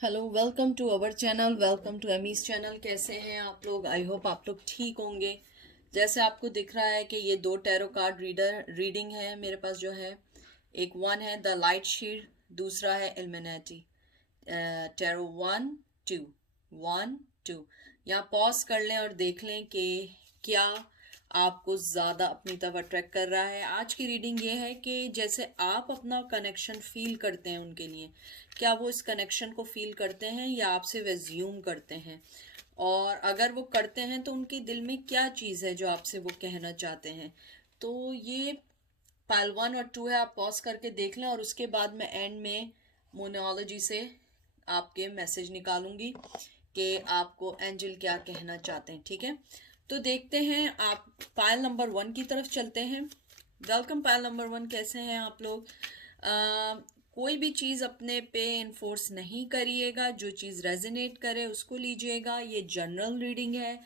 Hello, welcome to our channel, welcome to Amy's channel. कैसे हैं आप लोग? आई होप आप लोग ठीक होंगे। जैसे आपको दिख रहा है कि ये दो टैरो कार्ड रीडिंग है मेरे पास जो है। एक वन है द लाइट शील्ड, दूसरा है Illuminati. Tarot one two, one two. यहाँ पॉज कर लें और देख लें कि क्या आपको ज़्यादा अपनी तरफ अट्रैक्ट कर रहा है। आज की रीडिंग ये है कि जैसे आप अपना कनेक्शन फील करते हैं उनके लिए, क्या वो इस कनेक्शन को फील करते हैं या आपसे वेज्यूम करते हैं, और अगर वो करते हैं तो उनके दिल में क्या चीज़ है जो आपसे वो कहना चाहते हैं। तो ये पाइल वन और टू है, आप पॉज करके देख लें और उसके बाद मैं एंड में मोनोलॉजी से आपके मैसेज निकालूंगी कि आपको एंजल क्या कहना चाहते हैं। ठीक है, तो देखते हैं। आप पायल नंबर वन की तरफ चलते हैं। वेलकम पायल नंबर वन, कैसे हैं आप लोग? कोई भी चीज़ अपने पे इन्फोर्स नहीं करिएगा, जो चीज़ रेजोनेट करे उसको लीजिएगा। ये जनरल रीडिंग है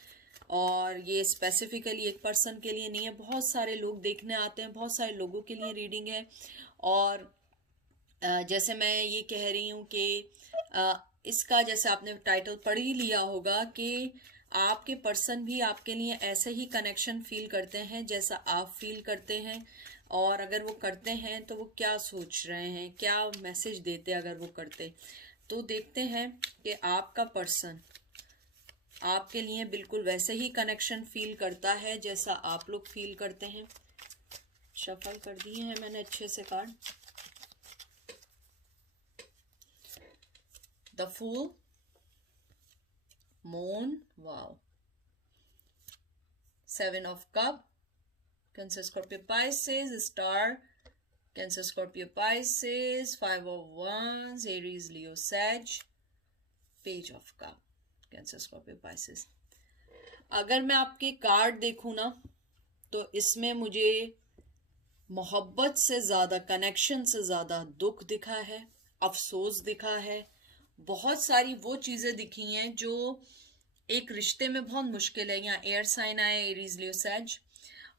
और ये स्पेसिफिकली एक पर्सन के लिए नहीं है। बहुत सारे लोग देखने आते हैं, बहुत सारे लोगों के लिए रीडिंग है। और जैसे मैं ये कह रही हूँ कि इसका जैसे आपने टाइटल पढ़ ही लिया होगा कि आपके पर्सन भी आपके लिए ऐसे ही कनेक्शन फील करते हैं जैसा आप फील करते हैं। और अगर वो करते हैं तो वो क्या सोच रहे हैं, क्या मैसेज देते अगर वो करते। तो देखते हैं कि आपका पर्सन आपके लिए बिल्कुल वैसे ही कनेक्शन फील करता है जैसा आप लोग फील करते हैं। शफल कर दिए हैं मैंने अच्छे से card. The fool, moon, wow, seven of cup, Cancer Scorpio Pisces, star, Cancer Scorpio Pisces, five of wands, Aries Leo Sag, page of cup, Cancer Scorpio Pisces. अगर मैं आपके कार्ड देखूं ना तो इसमें मुझे मोहब्बत से ज्यादा, कनेक्शन से ज्यादा दुख दिखा है, अफसोस दिखा है। बहुत सारी वो चीजें दिखी हैं जो एक रिश्ते में बहुत मुश्किल है। यहाँ एयर साइन आया है, एरीज लियो सैज,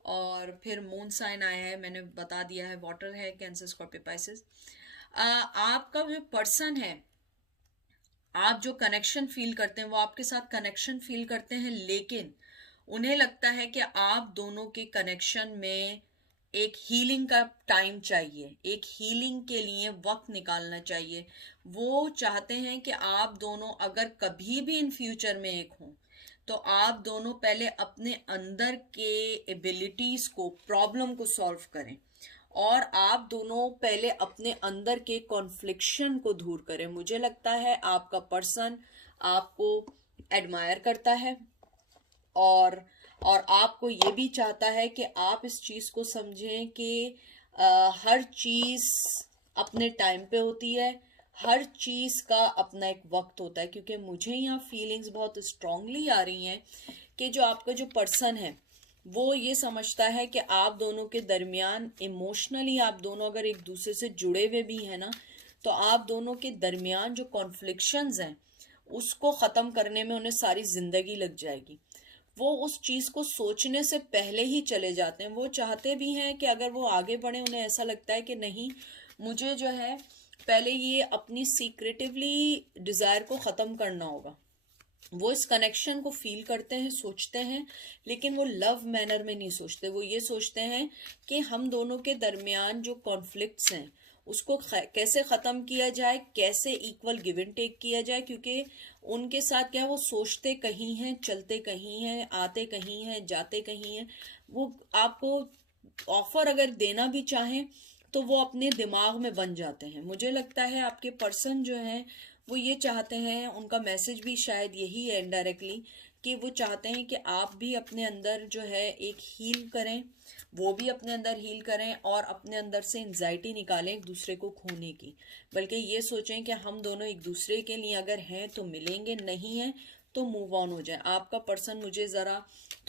और फिर मून साइन आया है, मैंने बता दिया है, वाटर है, कैंसर स्कॉर्पियो पाइसेस। आपका जो पर्सन है, आप जो कनेक्शन फील करते हैं वो आपके साथ कनेक्शन फील करते हैं, लेकिन उन्हें लगता है कि आप दोनों के कनेक्शन में एक हीलिंग का टाइम चाहिए, एक हीलिंग के लिए वक्त निकालना चाहिए। वो चाहते हैं कि आप दोनों अगर कभी भी इन फ्यूचर में एक हों तो आप दोनों पहले अपने अंदर के एबिलिटीज को, प्रॉब्लम को सॉल्व करें, और आप दोनों पहले अपने अंदर के कॉन्फ्लिक्शन को दूर करें। मुझे लगता है आपका पर्सन आपको एडमायर करता है और आपको ये भी चाहता है कि आप इस चीज को समझें कि हर चीज अपने टाइम पे होती है, हर चीज का अपना एक वक्त होता है। क्योंकि मुझे यहाँ फीलिंग्स बहुत स्ट्रांगली आ रही हैं कि जो आपका जो पर्सन है वो ये समझता है कि आप दोनों के दरमियान इमोशनली, आप दोनों अगर एक दूसरे से जुड़े हुए भी हैं ना, तो आप दोनों के दरमियान जो कॉन्फ्लिक्शंस हैं उसको ख़त्म करने में उन्हें सारी ज़िंदगी लग जाएगी। वो उस चीज़ को सोचने से पहले ही चले जाते हैं। वो चाहते भी हैं कि अगर वो आगे बढ़े, उन्हें ऐसा लगता है कि नहीं, मुझे जो है पहले ये अपनी सीक्रेटिवली डिज़ायर को ख़त्म करना होगा। वो इस कनेक्शन को फील करते हैं, सोचते हैं, लेकिन वो लव मैनर में नहीं सोचते। वो ये सोचते हैं कि हम दोनों के दरमियान जो कॉन्फ्लिक्ट्स हैं उसको कैसे ख़त्म किया जाए, कैसे इक्वल गिव एंड टेक किया जाए। क्योंकि उनके साथ क्या, वो सोचते कहीं हैं, चलते कहीं हैं, आते कहीं हैं, जाते कहीं हैं। वो आपको ऑफर अगर देना भी चाहें तो वो अपने दिमाग में बन जाते हैं। मुझे लगता है आपके पर्सन जो हैं वो ये चाहते हैं, उनका मैसेज भी शायद यही है इनडायरेक्टली, कि वो चाहते हैं कि आप भी अपने अंदर जो है एक हील करें, वो भी अपने अंदर हील करें और अपने अंदर से एंजाइटी निकालें एक दूसरे को खोने की। बल्कि ये सोचें कि हम दोनों एक दूसरे के लिए अगर हैं तो मिलेंगे, नहीं हैं तो मूव ऑन हो जाए। आपका पर्सन मुझे ज़रा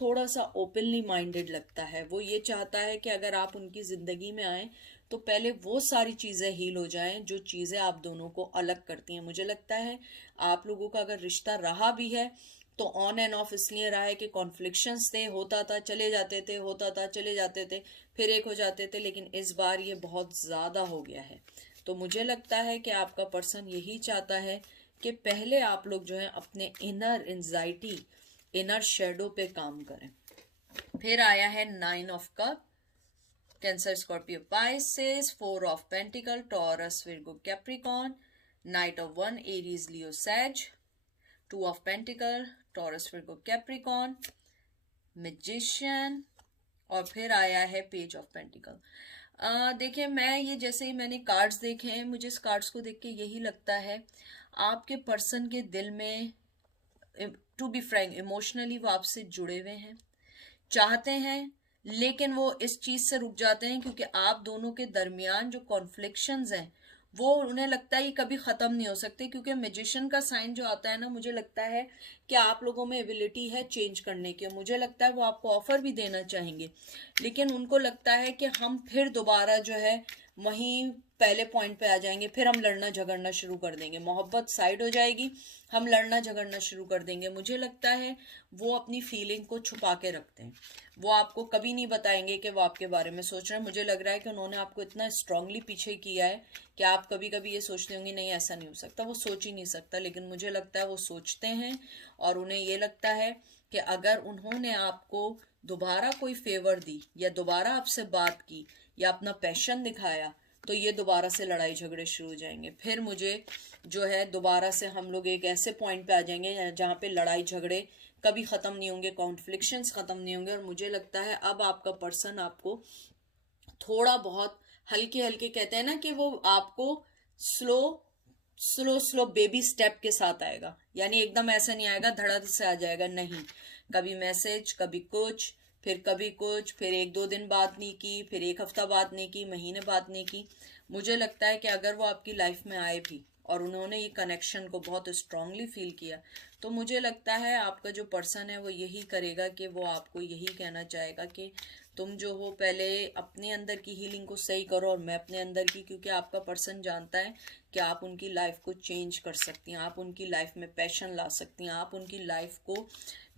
थोड़ा सा ओपनली माइंडेड लगता है। वो ये चाहता है कि अगर आप उनकी ज़िंदगी में आए तो पहले वो सारी चीज़ें हील हो जाएं जो चीज़ें आप दोनों को अलग करती हैं। मुझे लगता है आप लोगों का अगर रिश्ता रहा भी है तो ऑन एंड ऑफ इसलिए रहा है कि कॉन्फ्लिक्शंस थे, होता था चले जाते थे, होता था चले जाते थे, फिर एक हो जाते थे, लेकिन इस बार ये बहुत ज़्यादा हो गया है। तो मुझे लगता है कि आपका पर्सन यही चाहता है कि पहले आप लोग जो है अपने इनर एंजाइटी, इनर शेडो पे काम करें। फिर आया है 9 of cup, Cancer Scorpio Pisces, 4 of pentacle, Taurus Virgo Capricorn, knight of wand Aries Leo Sag, 2 of pentacle, Taurus Virgo Capricorn, magician, और फिर आया है पेज ऑफ पेंटिकल। देखिए, मैं ये जैसे ही मैंने कार्ड्स देखे हैं, मुझे इस कार्ड्स को देख के यही लगता है आपके पर्सन के दिल में, टू बी फ्रैंक, इमोशनली वो आपसे जुड़े हुए हैं, चाहते हैं, लेकिन वो इस चीज से रुक जाते हैं क्योंकि आप दोनों के दरमियान जो कॉन्फ्लिक्शंस हैं वो उन्हें लगता है ये कभी खत्म नहीं हो सकते। क्योंकि मैजिशियन का साइन जो आता है ना, मुझे लगता है कि आप लोगों में एबिलिटी है चेंज करने की। मुझे लगता है वो आपको ऑफर भी देना चाहेंगे, लेकिन उनको लगता है कि हम फिर दोबारा जो है वहीं पहले पॉइंट पे आ जाएंगे, फिर हम लड़ना झगड़ना शुरू कर देंगे, मोहब्बत साइड हो जाएगी, हम लड़ना झगड़ना शुरू कर देंगे। मुझे लगता है वो अपनी फीलिंग को छुपा के रखते हैं, वो आपको कभी नहीं बताएंगे कि वो आपके बारे में सोच रहे हैं। मुझे लग रहा है कि उन्होंने आपको इतना स्ट्रांगली पीछे किया है कि आप कभी कभी ये सोचते होंगे नहीं ऐसा नहीं हो सकता, वो सोच ही नहीं सकता, लेकिन मुझे लगता है वो सोचते हैं। और उन्हें ये लगता है कि अगर उन्होंने आपको दोबारा कोई फेवर दी या दोबारा आपसे बात की या अपना पैशन दिखाया, तो ये दोबारा से लड़ाई झगड़े शुरू हो जाएंगे। फिर मुझे जो है दोबारा से हम लोग एक ऐसे पॉइंट पे आ जाएंगे जहाँ पे लड़ाई झगड़े कभी ख़त्म नहीं होंगे, कॉन्फ्लिक्शंस ख़त्म नहीं होंगे। और मुझे लगता है अब आपका पर्सन आपको थोड़ा बहुत हल्के हल्के, कहते हैं ना कि वो आपको slow slow slow baby step के साथ आएगा, यानी एकदम ऐसा नहीं आएगा धड़ाधड़ से आ जाएगा, नहीं। कभी मैसेज, कभी कुछ, फिर कभी कुछ, फिर 1-2 दिन बात नहीं की, फिर 1 हफ्ता बात नहीं की, महीने बात नहीं की। मुझे लगता है कि अगर वो आपकी लाइफ में आए भी और उन्होंने ये कनेक्शन को बहुत स्ट्रांगली फील किया, तो मुझे लगता है आपका जो पर्सन है वो यही करेगा कि वो आपको यही कहना चाहेगा कि तुम जो हो पहले अपने अंदर की हीलिंग को सही करो और मैं अपने अंदर की। क्योंकि आपका पर्सन जानता है कि आप उनकी लाइफ को चेंज कर सकती हैं, आप उनकी लाइफ में पैशन ला सकती हैं, आप उनकी लाइफ को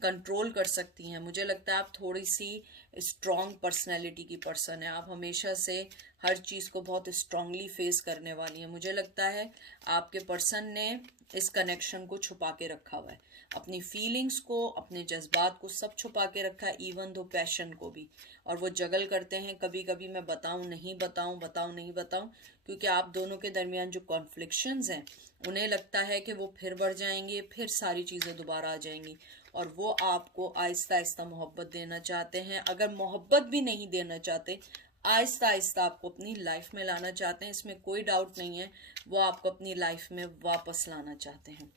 कंट्रोल कर सकती हैं। मुझे लगता है आप थोड़ी सी स्ट्रॉन्ग पर्सनैलिटी की पर्सन है, आप हमेशा से हर चीज़ को बहुत स्ट्रांगली फेस करने वाली हैं। मुझे लगता है आपके पर्सन ने इस कनेक्शन को छुपा के रखा हुआ है, अपनी फीलिंग्स को, अपने जज्बात को सब छुपा के रखा है, इवन दो पैशन को भी। और वो जगल करते हैं, कभी कभी मैं बताऊं नहीं बताऊं, बताऊं नहीं बताऊं, क्योंकि आप दोनों के दरमियान जो कॉन्फ्लिक्शंस हैं उन्हें लगता है कि वो फिर बढ़ जाएंगे, फिर सारी चीज़ें दोबारा आ जाएंगी। और वो आपको आहिस्ता आहिस्ता मोहब्बत देना चाहते हैं। अगर मोहब्बत भी नहीं देना चाहते, आहिस्ता आहिस्ता आपको अपनी लाइफ में लाना चाहते हैं, इसमें कोई डाउट नहीं है, वो आपको अपनी लाइफ में वापस लाना चाहते हैं।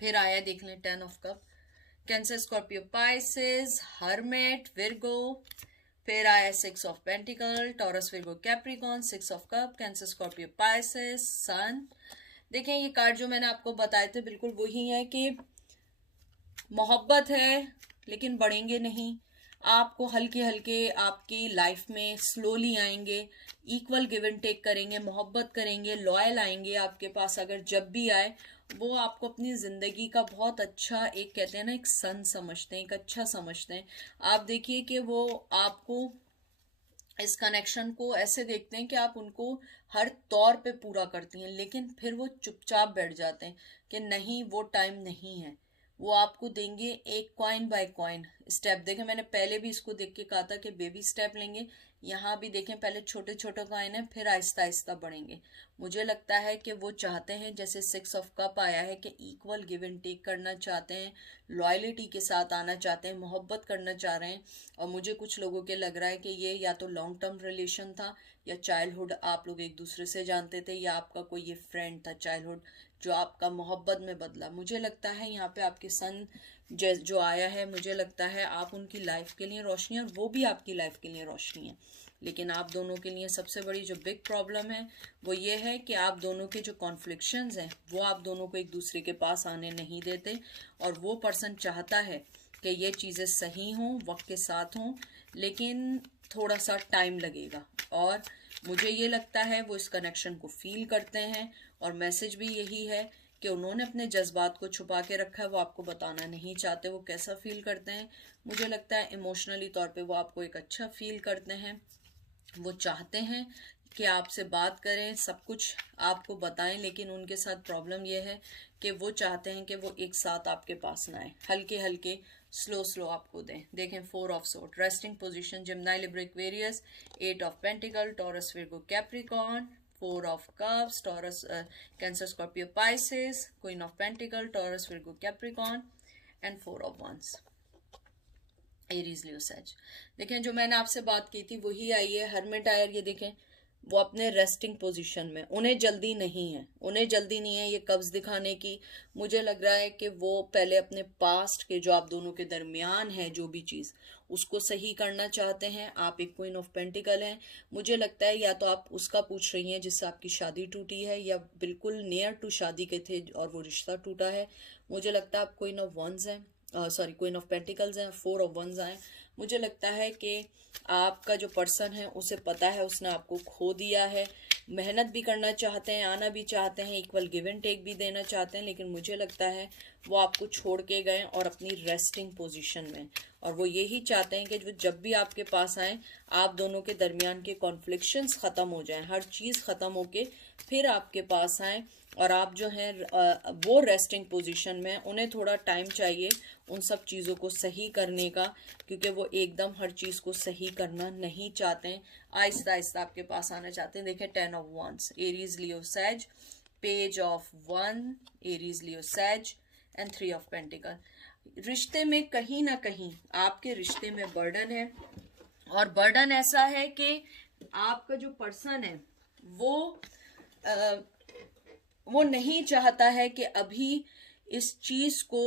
फिर आया देख लें 10 of cup, Cancer Scorpio Pisces, hermit Virgo. फिर आया 6 of pentacle, Taurus Virgo Capricorn, 6 of cup, Cancer Scorpio Pisces, sun. देखें ये कार्ड जो मैंने आपको बताए थे बिल्कुल वही है कि मोहब्बत है लेकिन बढ़ेंगे नहीं, आपको हल्के हल्के आपकी लाइफ में स्लोली आएंगे, इक्वल गिव एंड टेक करेंगे, मोहब्बत करेंगे, लॉयल आएंगे आपके पास। अगर जब भी आए वो आपको अपनी ज़िंदगी का बहुत अच्छा, एक कहते हैं ना, एक सन समझते हैं, एक अच्छा समझते हैं। आप देखिए कि वो आपको इस कनेक्शन को ऐसे देखते हैं कि आप उनको हर तौर पे पूरा करती हैं, लेकिन फिर वो चुपचाप बैठ जाते हैं कि नहीं वो टाइम नहीं है। वो आपको देंगे एक कॉइन बाय कॉइन स्टेप। देखें मैंने पहले भी इसको देख के कहा था कि बेबी स्टेप लेंगे, यहाँ भी देखें पहले छोटे छोटे कॉइन है, फिर आहिस्ता आहिस्ता बढ़ेंगे। मुझे लगता है कि वो चाहते हैं, जैसे 6 ऑफ कप आया है, कि इक्वल गिव एंड टेक करना चाहते हैं, लॉयलिटी के साथ आना चाहते हैं, मोहब्बत करना चाह रहे हैं। और मुझे कुछ लोगों के लग रहा है कि ये या तो लॉन्ग टर्म रिलेशन था, या चाइल्डहुड आप लोग एक दूसरे से जानते थे, या आपका कोई ये फ्रेंड था चाइल्डहुड जो आपका मोहब्बत में बदला। मुझे लगता है यहाँ पे आपके सन जो आया है, मुझे लगता है आप उनकी लाइफ के लिए रोशनी है और वो भी आपकी लाइफ के लिए रोशनी है। लेकिन आप दोनों के लिए सबसे बड़ी जो बिग प्रॉब्लम है वो ये है कि आप दोनों के जो कॉन्फ्लिक्शंस हैं वो आप दोनों को एक दूसरे के पास आने नहीं देते। और वो पर्सन चाहता है कि ये चीज़ें सही हों, वक्त के साथ हों, लेकिन थोड़ा सा टाइम लगेगा। और मुझे ये लगता है वो इस कनेक्शन को फील करते हैं, और मैसेज भी यही है कि उन्होंने अपने जज्बात को छुपा के रखा है, वो आपको बताना नहीं चाहते वो कैसा फील करते हैं। मुझे लगता है इमोशनली तौर पे वो आपको एक अच्छा फील करते हैं, वो चाहते हैं कि आपसे बात करें, सब कुछ आपको बताएं, लेकिन उनके साथ प्रॉब्लम ये है कि वो चाहते हैं कि वो एक साथ आपके पास ना आए, हल्के हल्के स्लो स्लो आपको दें। देखें 4 of sword, resting position, Gemini, Libra, Aquarius, 8 of pentacle, Taurus, Virgo, Capricorn, 4 of cups, Taurus, Cancer, Scorpio, Pisces, queen of pentacle, Taurus, Virgo, Capricorn and 4 of wands, Aries, Leo, Sag. देखें जो मैंने आपसे बात की थी वही आई है, हर्मिट आयर। ये देखें वो अपने रेस्टिंग पोजीशन में, उन्हें जल्दी नहीं है, उन्हें जल्दी नहीं है ये कब्ज दिखाने की। मुझे लग रहा है कि वो पहले अपने पास्ट के जो आप दोनों के दरमियान है जो भी चीज़, उसको सही करना चाहते हैं। आप एक क्वीन ऑफ पेंटिकल हैं, मुझे लगता है या तो आप उसका पूछ रही हैं जिससे आपकी शादी टूटी है, या बिल्कुल नियर टू शादी के थे और वो रिश्ता टूटा है। मुझे लगता है आप क्वीन ऑफ वंस हैं, सॉरी क्वीन ऑफ पेंटिकल्स हैं, 4 ऑफ वंस आए। मुझे लगता है कि आपका जो पर्सन है उसे पता है उसने आपको खो दिया है, मेहनत भी करना चाहते हैं, आना भी चाहते हैं, इक्वल गिव एंड टेक भी देना चाहते हैं, लेकिन मुझे लगता है वो आपको छोड़ के गए और अपनी रेस्टिंग पोजीशन में, और वो यही चाहते हैं कि जब भी आपके पास आए आप दोनों के दरमियान के कॉन्फ्लिक्शंस ख़त्म हो जाएं, हर चीज़ ख़त्म होके फिर आपके पास आए, और आप जो हैं वो रेस्टिंग पोजीशन में, उन्हें थोड़ा टाइम चाहिए उन सब चीज़ों को सही करने का, क्योंकि वो एकदम हर चीज़ को सही करना नहीं चाहते हैं, आहिस्ता आहिस्ता आपके पास आना चाहते हैं। देखें 10 of wands, Aries, Leo, Sag, page of wand, Aries, Leo, Sag and 3 of pentacle. रिश्ते में कहीं ना कहीं आपके रिश्ते में बर्डन है, और बर्डन ऐसा है कि आपका जो पर्सन है वो नहीं चाहता है कि अभी इस चीज को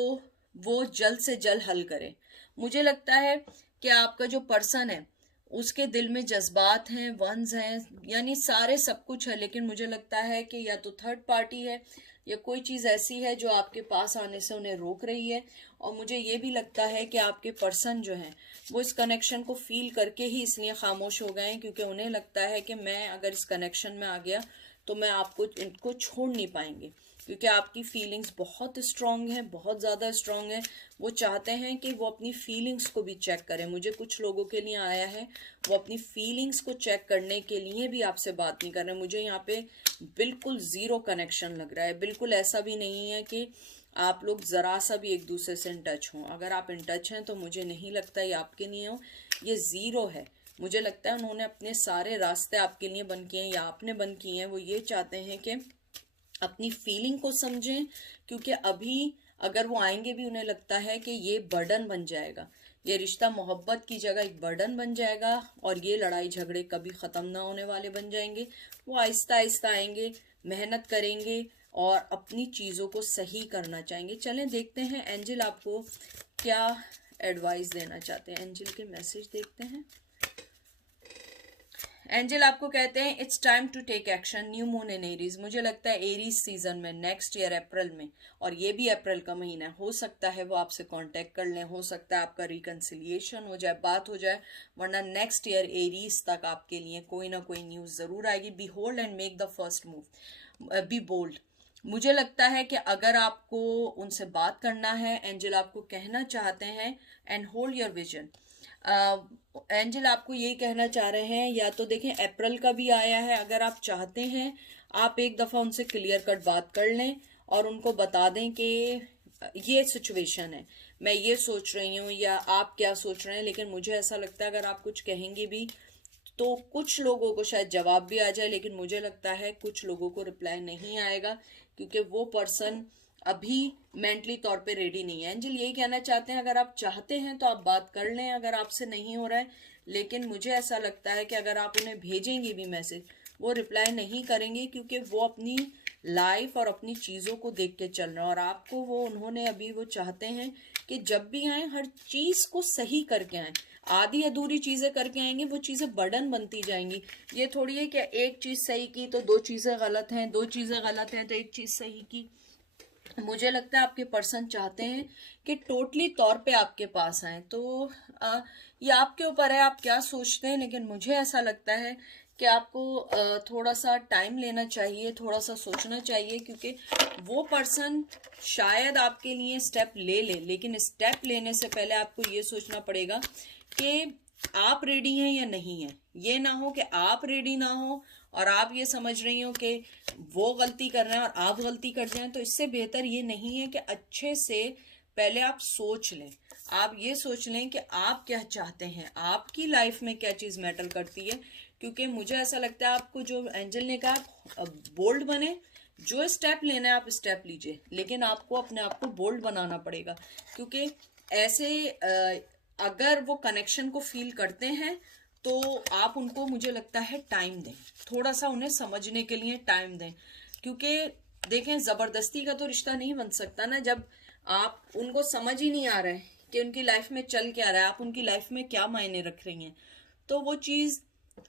वो जल्द से जल्द हल करे। मुझे लगता है कि आपका जो पर्सन है उसके दिल में जज्बात हैं, वंस हैं, यानी सारे सब कुछ है, लेकिन मुझे लगता है कि या तो थर्ड पार्टी है या कोई चीज़ ऐसी है जो आपके पास आने से उन्हें रोक रही है। और मुझे ये भी लगता है कि आपके पर्सन जो हैं वो इस कनेक्शन को फील करके ही इसलिए खामोश हो गए हैं, क्योंकि उन्हें लगता है कि मैं अगर इस कनेक्शन में आ गया तो मैं आपको इनको छोड़ नहीं पाएंगे, क्योंकि आपकी फीलिंग्स बहुत स्ट्रांग हैं, बहुत ज़्यादा स्ट्रांग हैं। वो चाहते हैं कि वो अपनी फीलिंग्स को भी चेक करें। मुझे कुछ लोगों के लिए आया है वो अपनी फीलिंग्स को चेक करने के लिए भी आपसे बात नहीं कर रहे। मुझे यहाँ पे बिल्कुल ज़ीरो कनेक्शन लग रहा है, बिल्कुल ऐसा भी नहीं है कि आप लोग ज़रा सा भी एक दूसरे से इन टच हों। अगर आप इन टच हैं तो मुझे नहीं लगता ये आपके लिए हो, ये ज़ीरो है। मुझे लगता है उन्होंने अपने सारे रास्ते आपके लिए बंद किए हैं या आपने बंद किए हैं। वो ये चाहते हैं कि अपनी फीलिंग को समझें, क्योंकि अभी अगर वो आएंगे भी उन्हें लगता है कि ये बर्डन बन जाएगा, ये रिश्ता मोहब्बत की जगह एक बर्डन बन जाएगा, और ये लड़ाई झगड़े कभी ख़त्म ना होने वाले बन जाएंगे। वो आहिस्ता आहिस्ता आएंगे, मेहनत करेंगे और अपनी चीज़ों को सही करना चाहेंगे। चलें देखते हैं एंजल आपको क्या एडवाइस देना चाहते हैं। एंजल के मैसेज देखते हैं। एंजल आपको कहते हैं it's time to take action, new moon in Aries. मुझे लगता है एरीज सीजन में नेक्स्ट ईयर अप्रैल में, और ये भी अप्रैल का महीना है, हो सकता है वो आपसे कांटेक्ट कर लें, हो सकता है आपका रिकन्सिलिएशन हो जाए, बात हो जाए, वरना नेक्स्ट ईयर एरीज तक आपके लिए कोई ना कोई न्यूज़ ज़रूर आएगी। Be hold and make the first move, be bold. मुझे लगता है कि अगर आपको उनसे बात करना है, एंजल आपको कहना चाहते हैं and hold your vision. Angel आपको यही कहना चाह रहे हैं, या तो देखें अप्रैल का भी आया है, अगर आप चाहते हैं आप एक दफ़ा उनसे क्लियर कट बात कर लें और उनको बता दें कि ये सिचुएशन है, मैं ये सोच रही हूँ या आप क्या सोच रहे हैं। लेकिन मुझे ऐसा लगता है अगर आप कुछ कहेंगे भी तो कुछ लोगों को शायद जवाब भी आ जाए, लेकिन मुझे लगता है कुछ लोगों को रिप्लाई नहीं आएगा, क्योंकि वो पर्सन अभी मेंटली तौर पे रेडी नहीं है। एंजल यही कहना चाहते हैं अगर आप चाहते हैं तो आप बात कर लें, अगर आपसे नहीं हो रहा है। लेकिन मुझे ऐसा लगता है कि अगर आप उन्हें भेजेंगे भी मैसेज वो रिप्लाई नहीं करेंगे, क्योंकि वो अपनी लाइफ और अपनी चीज़ों को देख के चल रहे हैं, और आपको वो उन्होंने अभी वो चाहते हैं कि जब भी आए हर चीज़ को सही करके आए। आधी अधूरी चीज़ें करके आएंगे वो चीज़ें बर्डन बनती जाएंगी। ये थोड़ी है कि एक चीज़ सही की तो दो चीज़ें गलत हैं, दो चीज़ें गलत हैं तो एक चीज़ सही की। मुझे लगता है आपके पर्सन चाहते हैं कि टोटली तौर पे आपके पास आए। तो ये आपके ऊपर है आप क्या सोचते हैं, लेकिन मुझे ऐसा लगता है कि आपको थोड़ा सा टाइम लेना चाहिए, थोड़ा सा सोचना चाहिए, क्योंकि वो पर्सन शायद आपके लिए स्टेप ले ले, लेकिन स्टेप लेने से पहले आपको ये सोचना पड़ेगा कि आप रेडी हैं या नहीं है। ये ना हो कि आप रेडी ना हो और आप ये समझ रही हो कि वो गलती कर रहे हैं और आप गलती कर जाएं। तो इससे बेहतर ये नहीं है कि अच्छे से पहले आप सोच लें। आप ये सोच लें कि आप क्या चाहते हैं, आपकी लाइफ में क्या चीज़ मैटर करती है। क्योंकि मुझे ऐसा लगता है आपको, जो एंजल ने कहा, बोल्ड बने, जो स्टेप लेना है आप स्टेप लीजिए, लेकिन आपको अपने आप को बोल्ड बनाना पड़ेगा। क्योंकि ऐसे अगर वो कनेक्शन को फील करते हैं तो आप उनको, मुझे लगता है, टाइम दें, थोड़ा सा उन्हें समझने के लिए टाइम दें। क्योंकि देखें, जबरदस्ती का तो रिश्ता नहीं बन सकता ना। जब आप उनको समझ ही नहीं आ रहा है कि उनकी लाइफ में चल क्या रहा है, आप उनकी लाइफ में क्या मायने रख रही हैं, तो वो चीज़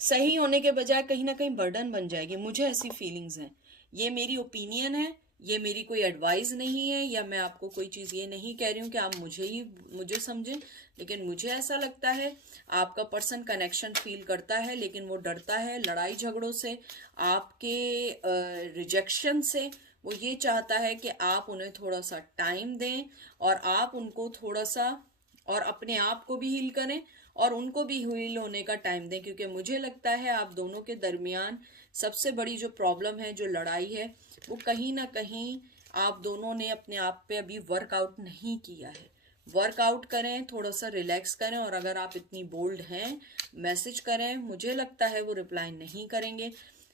सही होने के बजाय कहीं ना कहीं बर्डन बन जाएगी। मुझे ऐसी फीलिंग्स हैं। ये मेरी ओपिनियन है, ये मेरी कोई एडवाइस नहीं है, या मैं आपको कोई चीज़ ये नहीं कह रही हूँ कि आप मुझे समझें। लेकिन मुझे ऐसा लगता है आपका पर्सन कनेक्शन फील करता है, लेकिन वो डरता है लड़ाई झगड़ों से, आपके रिजेक्शन से। वो ये चाहता है कि आप उन्हें थोड़ा सा टाइम दें और आप उनको थोड़ा सा, और अपने आप को भी हील करें और उनको भी हील होने का टाइम दें। क्योंकि मुझे लगता है आप दोनों के दरमियान सबसे बड़ी जो प्रॉब्लम है, जो लड़ाई है, वो कहीं ना कहीं आप दोनों ने अपने आप पे अभी वर्कआउट नहीं किया है। वर्कआउट करें, थोड़ा सा रिलैक्स करें, और अगर आप इतनी बोल्ड हैं, मैसेज करें। मुझे लगता है वो रिप्लाई नहीं करेंगे,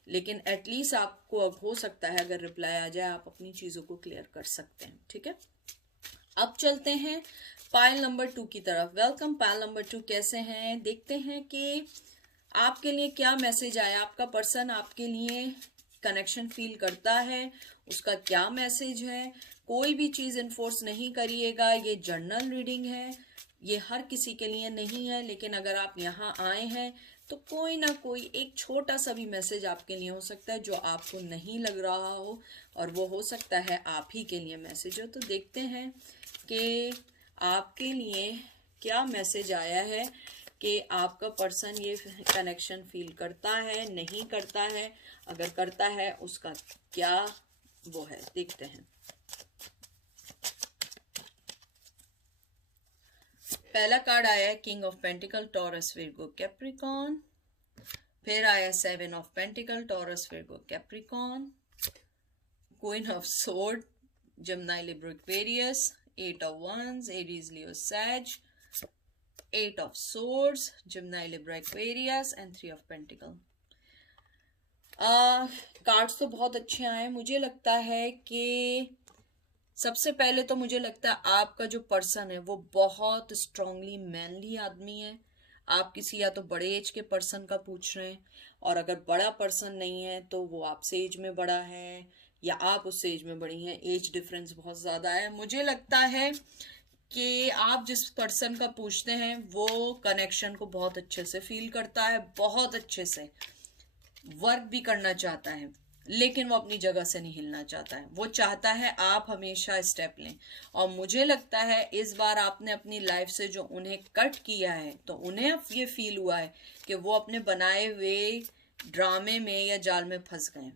लेकिन एटलीस्ट आपको हो सकता है अगर रिप्लाई आ जाए आप अपनी चीज़ों को क्लियर कर सकते हैं। ठीक है, अब चलते हैं पायल नंबर 2 की तरफ। वेलकम पायल नंबर 2, कैसे हैं? देखते हैं कि आपके लिए क्या मैसेज आया। आपका पर्सन आपके लिए कनेक्शन फील करता है, उसका क्या मैसेज है। कोई भी चीज़ इन्फोर्स नहीं करिएगा, ये जर्नल रीडिंग है, ये हर किसी के लिए नहीं है। लेकिन अगर आप यहाँ आए हैं तो कोई ना कोई एक छोटा सा भी मैसेज आपके लिए हो सकता है जो आपको नहीं लग रहा हो, और वो हो सकता है आप ही के लिए मैसेज हो। तो देखते हैं कि आपके लिए क्या मैसेज आया है, कि आपका पर्सन ये कनेक्शन फील करता है, नहीं करता है, अगर करता है उसका क्या वो है। देखते हैं। पहला कार्ड आया है king of pentacle, Taurus, Virgo, Capricorn. फिर आया 7 of pentacle, Taurus, Virgo, Capricorn. Queen of sword, Gemini, Libra, Aquarius. 8 of wands, Aries, Leo, Sag. 8 of swords, Gemini, Libra, Aquarius, and 3 of Pentacle। Cards तो बहुत अच्छे आए। मुझे लगता है कि सबसे पहले तो मुझे लगता है आपका जो पर्सन है वो बहुत स्ट्रांगली मैनली आदमी है। आप किसी या तो बड़े एज के पर्सन का पूछ रहे हैं, और अगर बड़ा पर्सन नहीं है तो वो आपसे एज में बड़ा है, या आप उससे एज में बड़ी हैं। एज डिफरेंस बहुत ज़्यादा है। मुझे लगता है कि आप जिस पर्सन का पूछते हैं वो कनेक्शन को बहुत अच्छे से फील करता है, बहुत अच्छे से वर्क भी करना चाहता है, लेकिन वो अपनी जगह से नहीं हिलना चाहता है। वो चाहता है आप हमेशा स्टेप लें। और मुझे लगता है इस बार आपने अपनी लाइफ से जो उन्हें कट किया है, तो उन्हें अब ये फील हुआ है कि वो अपने बनाए हुए ड्रामे में या जाल में फंस गए।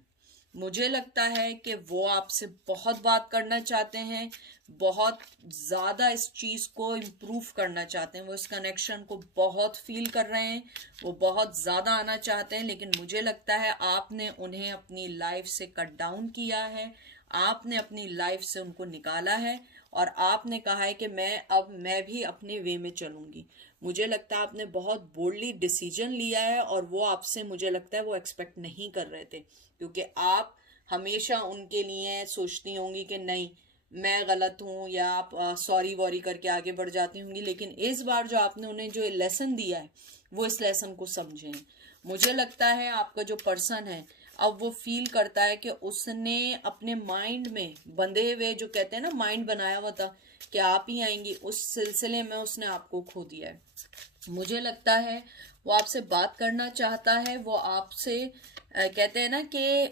मुझे लगता है कि वो आपसे बहुत बात करना चाहते हैं, बहुत ज़्यादा इस चीज़ को इम्प्रूव करना चाहते हैं। वो इस कनेक्शन को बहुत फील कर रहे हैं, वो बहुत ज़्यादा आना चाहते हैं। लेकिन मुझे लगता है आपने उन्हें अपनी लाइफ से कट डाउन किया है, आपने अपनी लाइफ से उनको निकाला है, और आपने कहा है कि मैं भी अपने वे में चलूँगी। मुझे लगता है आपने बहुत बोल्डली डिसीजन लिया है, और वो आपसे, मुझे लगता है, वो एक्सपेक्ट नहीं कर रहे थे। क्योंकि आप हमेशा उनके लिए सोचती होंगी कि नहीं मैं गलत हूँ, या आप सॉरी वॉरी करके आगे बढ़ जाती होंगी। लेकिन इस बार जो आपने उन्हें जो लेसन दिया है, वो इस लेसन को समझें। मुझे लगता है आपका जो पर्सन है अब वो फील करता है कि उसने अपने माइंड में बंधे हुए, जो कहते हैं ना माइंड बनाया हुआ था कि आप ही आएंगी, उस सिलसिले में उसने आपको खो दिया है। मुझे लगता है वो आपसे बात करना चाहता है, वो आपसे कहते हैं ना कि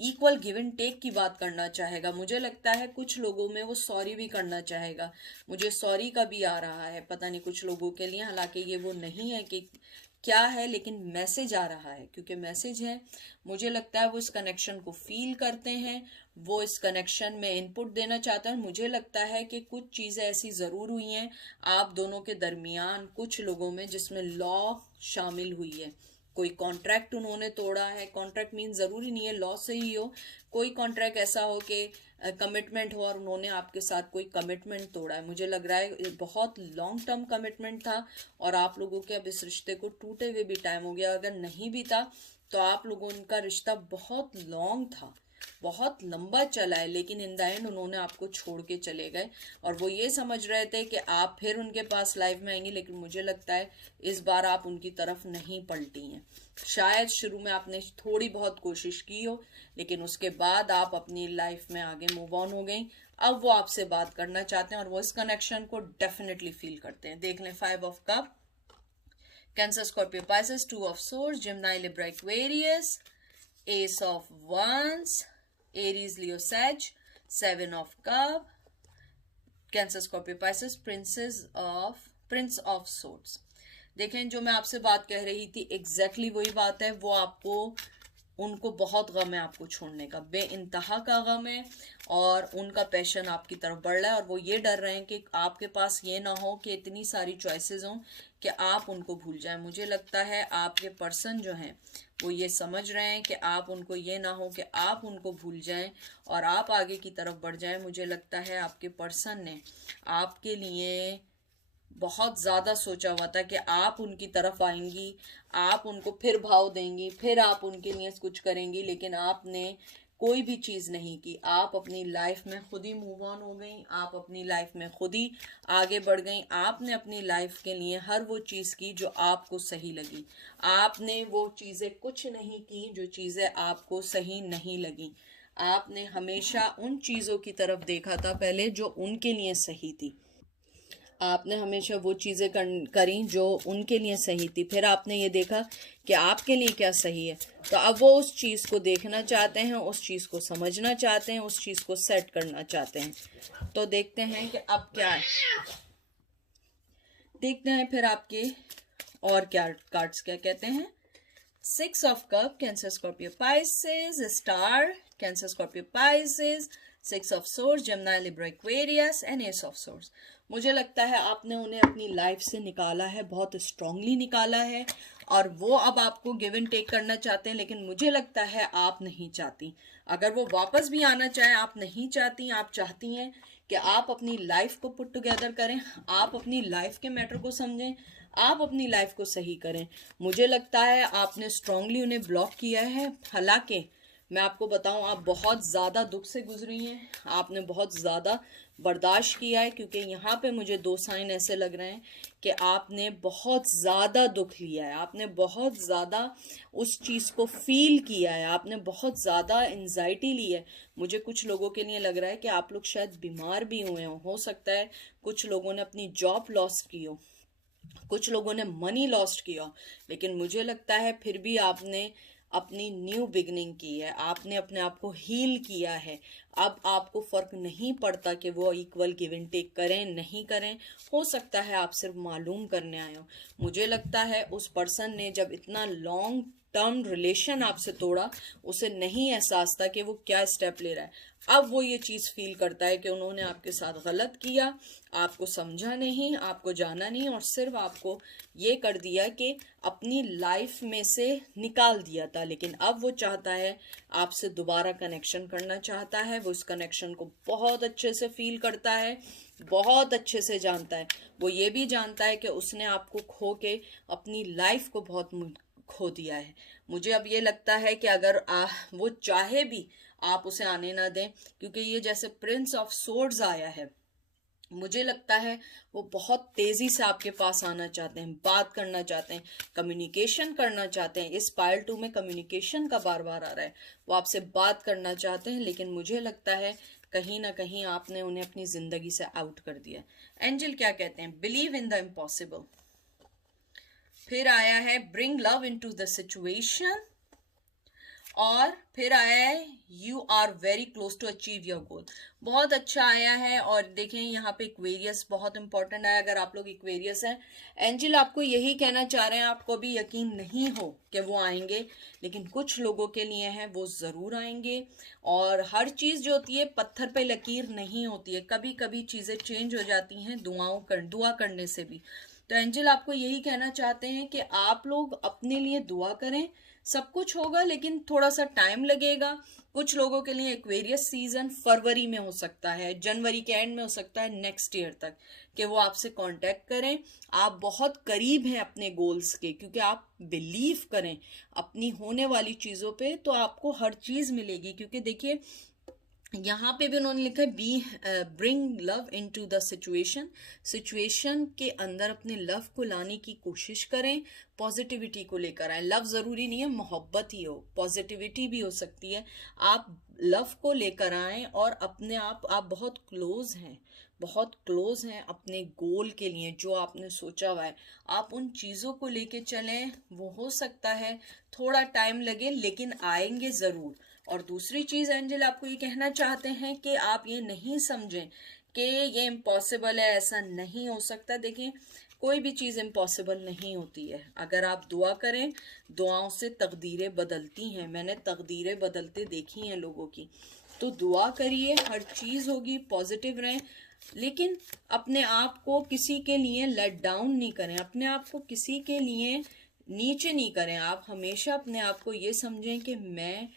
इक्वल गिव एंड टेक की बात करना चाहेगा। मुझे लगता है कुछ लोगों में वो सॉरी भी करना चाहेगा। मुझे सॉरी का भी आ रहा है, पता नहीं कुछ लोगों के लिए। हालांकि ये वो नहीं है कि क्या है, लेकिन मैसेज आ रहा है, क्योंकि मैसेज है, मुझे लगता है वो इस कनेक्शन को फील करते हैं, वो इस कनेक्शन में इनपुट देना चाहते हैं। मुझे लगता है कि कुछ चीज़ें ऐसी ज़रूर हुई हैं आप दोनों के दरमियान, कुछ लोगों में, जिसमें लॉ शामिल हुई है। कोई कॉन्ट्रैक्ट उन्होंने तोड़ा है, कॉन्ट्रैक्ट मीन ज़रूरी नहीं है लॉ से ही हो, कोई कॉन्ट्रैक्ट ऐसा हो कि कमिटमेंट हो और उन्होंने आपके साथ कोई कमिटमेंट तोड़ा है। मुझे लग रहा है बहुत लॉन्ग टर्म कमिटमेंट था और आप लोगों के अब इस रिश्ते को टूटे हुए भी टाइम हो गया। अगर नहीं भी था तो आप लोगों का रिश्ता बहुत लॉन्ग था, बहुत लंबा चला है, लेकिन इन द एंड उन्होंने आपको छोड़ के चले गए और वो ये समझ रहे थे कि आप फिर उनके पास लाइफ में आएंगे, लेकिन मुझे लगता है इस बार आप उनकी तरफ नहीं पलटी हैं। शायद शुरू में आपने थोड़ी बहुत कोशिश की हो, लेकिन उसके बाद आप अपनी लाइफ में आगे मूव ऑन हो गई। अब वो आपसे बात करना चाहते हैं और वो इस कनेक्शन को डेफिनेटली फील करते हैं। देख लें 5 of cup, Cancer, Scorpio, Pisces, 2 of swords, Gemini, Libra, Aquarius, ace of wands, Aries, Leo, Sag, 7 of cup, Cancer, Scorpio, Pisces, prince of swords. देखें, जो मैं आपसे बात कह रही थी एग्जैक्टली वही बात है। वो आपको, उनको बहुत गम है आपको छोड़ने का, बेइंतहा का गम है और उनका पैशन आपकी तरफ बढ़ रहा है और वो ये डर रहे हैं कि आपके पास ये ना हो कि इतनी सारी चॉइसेस हों कि आप उनको भूल जाएं। मुझे लगता है आपके पर्सन जो हैं वो ये समझ रहे हैं कि आप उनको, ये ना हो कि आप उनको भूल जाएं और आप आगे की तरफ बढ़ जाएं। मुझे लगता है आपके पर्सन ने आपके लिए बहुत ज़्यादा सोचा हुआ था कि आप उनकी तरफ आएंगी, आप उनको फिर भाव देंगी, फिर आप उनके लिए कुछ करेंगी, लेकिन आपने कोई भी चीज़ नहीं की। आप अपनी लाइफ में खुद ही मूव ऑन हो गई, आप अपनी लाइफ में खुद ही आगे बढ़ गई। आपने अपनी लाइफ के लिए हर वो चीज़ की जो आपको सही लगी। आपने वो चीज़ें कुछ नहीं की जो चीज़ें आपको सही नहीं लगी। आपने हमेशा उन चीज़ों की तरफ देखा था पहले जो उनके लिए सही थी। आपने हमेशा वो चीज़ें करी जो उनके लिए सही थी, फिर आपने ये देखा कि आपके लिए क्या सही है, तो अब वो उस चीज़ को देखना चाहते हैं, उस चीज़ को समझना चाहते हैं, उस चीज़ को सेट करना चाहते हैं। तो देखते हैं कि अब क्या है, देखते हैं फिर आपके और क्या कार्ड्स क्या कहते हैं। 6 of cup, Cancer, Scorpio, Pisces, star, Cancer, Scorpio, Pisces, 6 of swords, Gemini, Libra, Aquarius and S of source. मुझे लगता है आपने उन्हें अपनी लाइफ से निकाला है, बहुत स्ट्रांगली निकाला है और वो अब आपको गिव एंड टेक करना चाहते हैं, लेकिन मुझे लगता है आप नहीं चाहती। अगर वो वापस भी आना चाहे, आप नहीं चाहती। आप चाहती हैं कि आप अपनी लाइफ को पुट टुगेदर करें, आप अपनी लाइफ के मैटर को समझें, आप अपनी लाइफ को सही करें। मुझे लगता है आपने स्ट्रांगली उन्हें ब्लॉक किया है। हालांकि मैं आपको बताऊं, आप बहुत ज़्यादा दुख से गुजरी हैं, आपने बहुत ज़्यादा बर्दाश्त किया है, क्योंकि यहाँ पे मुझे 2 साइन ऐसे लग रहे हैं कि आपने बहुत ज़्यादा दुख लिया है, आपने बहुत ज़्यादा उस चीज़ को फील किया है, आपने बहुत ज़्यादा एंजाइटी ली है। मुझे कुछ लोगों के लिए लग रहा है कि आप लोग शायद बीमार भी हुए हो सकता है कुछ लोगों ने अपनी जॉब लॉस की हो, कुछ लोगों ने मनी लॉस्ट किया, लेकिन मुझे लगता है फिर भी आपने अपनी न्यू बिगनिंग की है, आपने अपने आप को हील किया है। अब आपको फर्क नहीं पड़ता कि वो इक्वल गिव एंड टेक करें नहीं करें, हो सकता है आप सिर्फ मालूम करने आए हो। मुझे लगता है उस पर्सन ने जब इतना लॉन्ग टर्म रिलेशन आपसे तोड़ा, उसे नहीं एहसास था कि वो क्या स्टेप ले रहा है। अब वो ये चीज़ फील करता है कि उन्होंने आपके साथ गलत किया, आपको समझा नहीं, आपको जाना नहीं और सिर्फ आपको ये कर दिया कि अपनी लाइफ में से निकाल दिया था। लेकिन अब वो चाहता है आपसे दोबारा कनेक्शन करना चाहता है। वो इस कनेक्शन को बहुत अच्छे से फील करता है, बहुत अच्छे से जानता है। वो ये भी जानता है कि उसने आपको खो के अपनी लाइफ को बहुत खो दिया है। मुझे अब ये लगता है कि अगर वो चाहे भी आप उसे आने ना दें, क्योंकि ये जैसे प्रिंस ऑफ सोर्ड्स आया है, मुझे लगता है वो बहुत तेजी से आपके पास आना चाहते हैं, बात करना चाहते हैं, कम्युनिकेशन करना चाहते हैं। इस पाइल 2 में कम्युनिकेशन का बार बार आ रहा है, वो आपसे बात करना चाहते हैं, लेकिन मुझे लगता है कहीं ना कहीं आपने उन्हें अपनी जिंदगी से आउट कर दिया। एंजल क्या कहते हैं, बिलीव इन द इम्पॉसिबल। फिर आया है bring love into the situation और फिर आया है you are very close to achieve your goal, बहुत अच्छा आया है। और देखें यहाँ पे इक्वेरियस बहुत इंपॉर्टेंट है। अगर आप लोग इक्वेरियस हैं, एंजल आपको यही कहना चाह रहे हैं, आपको भी यकीन नहीं हो कि वो आएंगे, लेकिन कुछ लोगों के लिए हैं वो ज़रूर आएंगे। और हर चीज़ जो होती है पत्थर पे लकीर नहीं होती है, कभी कभी चीज़ें चेंज हो जाती हैं दुआ करने से भी। तो एंजल आपको यही कहना चाहते हैं कि आप लोग अपने लिए दुआ करें, सब कुछ होगा लेकिन थोड़ा सा टाइम लगेगा। कुछ लोगों के लिए एक्वेरियस सीजन फरवरी में हो सकता है, जनवरी के एंड में हो सकता है, नेक्स्ट ईयर तक कि वो आपसे कांटेक्ट करें। आप बहुत करीब हैं अपने गोल्स के, क्योंकि आप बिलीव करें अपनी होने वाली चीज़ों पे तो आपको हर चीज़ मिलेगी। क्योंकि देखिए यहाँ पे भी उन्होंने लिखा है B bring love into the situation, situation के अंदर अपने लव को लाने की कोशिश करें, पॉजिटिविटी को लेकर आए। लव ज़रूरी नहीं है मोहब्बत ही हो, पॉजिटिविटी भी हो सकती है। आप लव को लेकर आएँ और अपने आप बहुत क्लोज हैं, बहुत क्लोज हैं अपने गोल के लिए जो आपने सोचा हुआ है। आप उन चीज़ों को लेके चलें, वो हो सकता है थोड़ा टाइम लगे लेकिन आएंगे ज़रूर। और दूसरी चीज़ एंजल आपको ये कहना चाहते हैं कि आप ये नहीं समझें कि ये इम्पॉसिबल है, ऐसा नहीं हो सकता। देखिए कोई भी चीज़ इम्पॉसिबल नहीं होती है। अगर आप दुआ करें, दुआओं से तकदीरें बदलती हैं, मैंने तकदीरें बदलते देखी हैं लोगों की। तो दुआ करिए, हर चीज़ होगी, पॉजिटिव रहें, लेकिन अपने आप को किसी के लिए लेट डाउन नहीं करें, अपने आप को किसी के लिए नीचे नहीं करें। आप हमेशा अपने आप को ये समझें कि मैं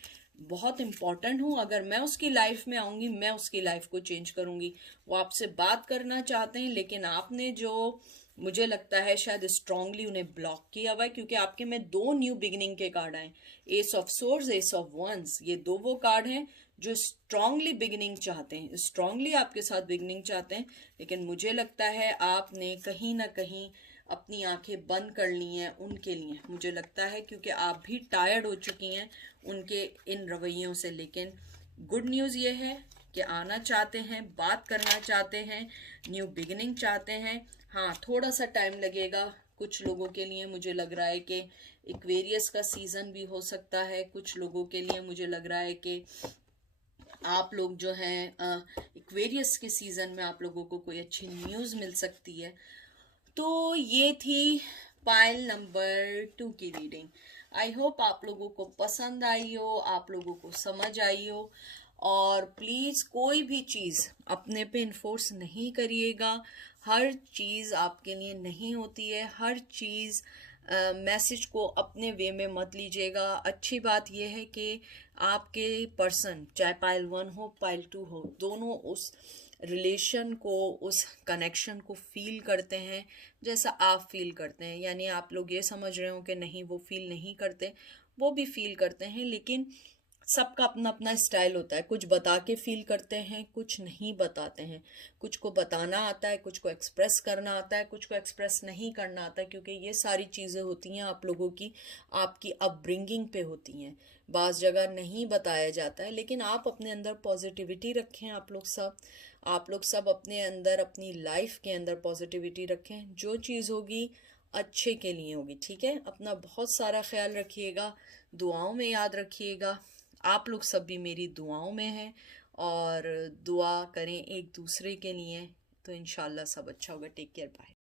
बहुत इम्पॉर्टेंट हूँ, अगर मैं उसकी लाइफ में आऊँगी मैं उसकी लाइफ को चेंज करूँगी। वो आपसे बात करना चाहते हैं लेकिन आपने जो मुझे लगता है शायद स्ट्रांगली उन्हें ब्लॉक किया हुआ है, क्योंकि आपके में 2 न्यू बिगिनिंग के कार्ड आए, ace of swords, ace of wands. ये 2 वो कार्ड हैं जो स्ट्रांगली बिगिनिंग चाहते हैं, स्ट्रांगली आपके साथ बिगिनिंग चाहते हैं। लेकिन मुझे लगता है आपने कहीं ना कहीं अपनी आंखें बंद कर ली हैं उनके लिए, मुझे लगता है, क्योंकि आप भी टायर्ड हो चुकी हैं उनके इन रवैयों से। लेकिन गुड न्यूज़ ये है कि आना चाहते हैं, बात करना चाहते हैं, न्यू बिगिनिंग चाहते हैं। हाँ थोड़ा सा टाइम लगेगा कुछ लोगों के लिए। मुझे लग रहा है कि एक्वेरियस का सीज़न भी हो सकता है कुछ लोगों के लिए। मुझे लग रहा है कि आप लोग जो हैं एक्वेरियस के सीज़न में आप लोगों को कोई अच्छी न्यूज़ मिल सकती है। तो ये थी पाइल नंबर 2 की रीडिंग। आई होप आप लोगों को पसंद आई हो, आप लोगों को समझ आई हो। और प्लीज़ कोई भी चीज़ अपने पे इन्फोर्स नहीं करिएगा, हर चीज़ आपके लिए नहीं होती है, हर चीज़ मैसेज को अपने वे में मत लीजिएगा। अच्छी बात यह है कि आपके पर्सन, चाहे पाइल 1 हो पाइल 2 हो, दोनों उस रिलेशन को, उस कनेक्शन को फील करते हैं जैसा आप फील करते हैं। यानी आप लोग ये समझ रहे हो कि नहीं वो फील नहीं करते, वो भी फील करते हैं, लेकिन सबका अपना अपना स्टाइल होता है। कुछ बता के फील करते हैं, कुछ नहीं बताते हैं, कुछ को बताना आता है, कुछ को एक्सप्रेस करना आता है, कुछ को एक्सप्रेस नहीं करना आता है। क्योंकि ये सारी चीज़ें होती हैं आप लोगों की, आपकी अपब्रिंगिंग पे होती हैं। बाज़ जगह नहीं बताया जाता है, लेकिन आप अपने अंदर पॉजिटिविटी रखें। आप लोग सब अपने अंदर, अपनी लाइफ के अंदर पॉजिटिविटी रखें। जो चीज़ होगी अच्छे के लिए होगी, ठीक है। अपना बहुत सारा ख्याल रखिएगा, दुआओं में याद रखिएगा। आप लोग सब भी मेरी दुआओं में हैं और दुआ करें एक दूसरे के लिए, तो इंशाल्लाह सब अच्छा होगा। Take care, bye.